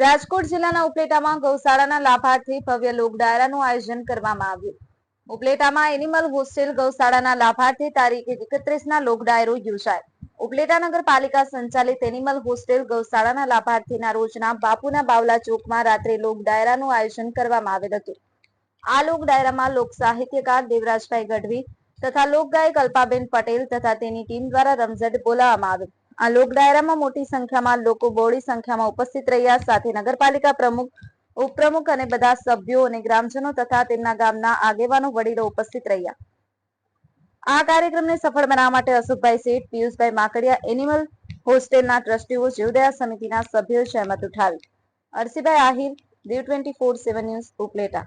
રાજકોટ જિલ્લાના ઉપલેટામાં ગૌશાળાના લાભાર્થી ભવ્ય લોક ડાયરાનું આયોજન કરવામાં આવ્યું। ઉપલેટામાં એનિમલ હોસ્ટેલ ગૌશાળાના લાભાર્થી તારીખ 31ના લોક ડાયરો યોજાય। ઉપલેટા નગરપાલિકા સંચાલિત એનિમલ હોસ્ટેલ ગૌશાળાના લાભાર્થીના રોજના બાપુના બાવલા ચોકમાં રાત્રે લોક ડાયરાનું આયોજન કરવામાં આવેલ હતું। આ લોક ડાયરામાં લોક સાહિત્યકાર દેવરાજભાઈ ગઢવી તથા લોકગાયક અલ્પાબેન પટેલ તથા તેની ટીમ દ્વારા રમઝટ બોલાવવામાં આવેલ। આ લોક ડાયરામાં મોટી સંખ્યામાં લોકો બહોળી સંખ્યામાં ઉપસ્થિત રહ્યા। સાથે નગરપાલિકા પ્રમુખ, ઉપપ્રમુખ અને બધા સભ્યો અને ગ્રામજનો તથા તેમના ગામના આગેવાનો વડીલો ઉપસ્થિત રહ્યા। આ કાર્યક્રમને સફળ બનાવવા માટે અશોકભાઈ શેઠ, પિયુષભાઈ માકડિયા, એનિમલ હોસ્ટેલના ટ્રસ્ટીઓ, જીવદયા સમિતિના સભ્યોએ સહેમત ઉઠાવી। અરસીભાઈ આહિર, દીવ 24/7 ન્યૂઝ, ઉપલેટા।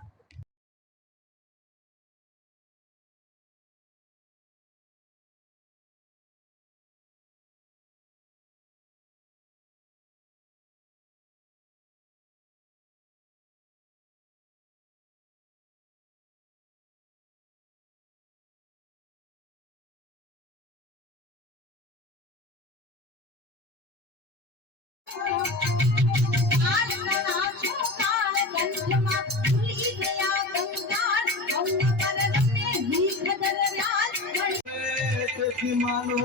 मानो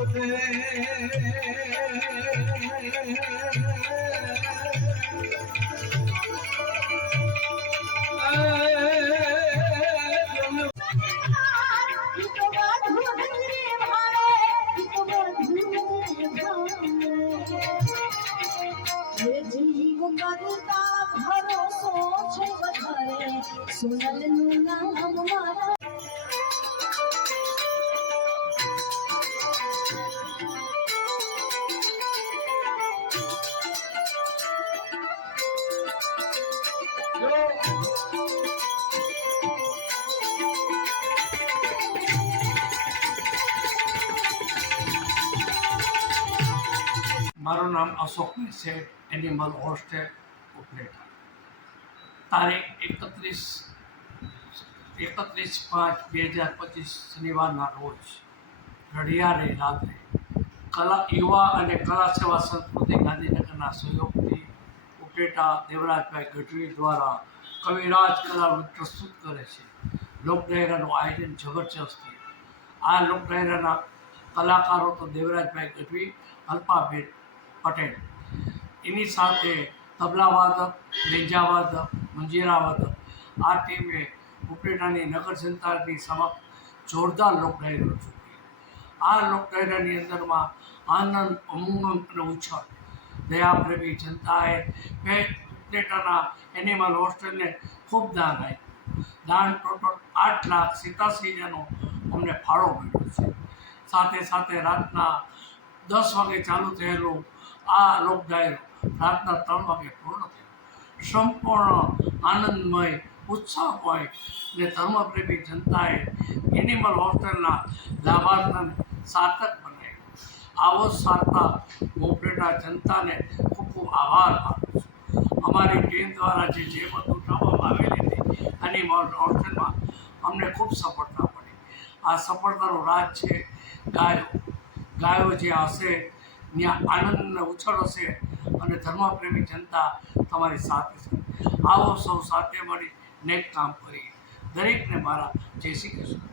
सोनल नाम मारा મારું નામ અશોકભાઈ શેઠ, એનિમલ હોસ્ટેલ ઉપલેટા। તારીખ 31/5/2025 શનિવારના રોજ રઢિયાળી રાત્રે યુવા અને કલા સેવા સંસ્કૃતિ ગાંધીનગરના સહયોગથી ઉપલેટા દેવરાજભાઈ ગઢવી દ્વારા કવિરાજ કલાવૃત્ત પ્રસ્તુત કરે છે। લોક ડાયરાનું આયોજન જબરજસ્ત છે। આ લોક ડાયરાના કલાકારો તો દેવરાજભાઈ ગઢવી, અલ્પાબેન પટેલ, એની સાથે તબલાવાદક, લેંજાવાદક, મંજીરાવાદક, આ ટીમે ઉપલેટાની નગર જનતાની સમક્ષ જોરદાર લોક ડાયરો રજૂ કર્યો। આ લોક ડાયરાની અંદરમાં આનંદ, ઉમંગ અને ઉછળ, દયાપ્રેમી જનતાએ ઉપલેટાના એનિમલ હોસ્ટેલને ખૂબ દાન આપ્યું। દાન ટોટલ 8,87,000નો અમને ફાળો મળ્યો છે। સાથે સાથે રાતના 10 વાગે ચાલુ થયેલું આ લોક ડાયરો રાતના 3 વાગે પૂર્ણ થયો। સંપૂર્ણ આનંદમય, ઉત્સાહમય અને ધર્મપ્રેમી જનતાએ એનિમલ હોસ્ટેલના લાભાર્થીને સાર્થક બનાવ્યો। આવો સાર્થક ઉપલેટા જનતાને ખૂબ ખૂબ આભાર માનું છું। અમારી ટીમ દ્વારા જે બધું ઉઠાવવામાં આવેલી હતી એનિમલ હોસ્ટેલમાં અમને ખૂબ સફળતા મળી। આ સફળતાનું રાજ છે ગાયો જે હશે ત્યાં આનંદ અને ઉછળ હશે અને ધર્મપ્રેમી જનતા તમારી સાથે છે। આવો સૌ સાથે મળી નેક કામ કરીએ। દરેકને મારા જય શ્રી કૃષ્ણ।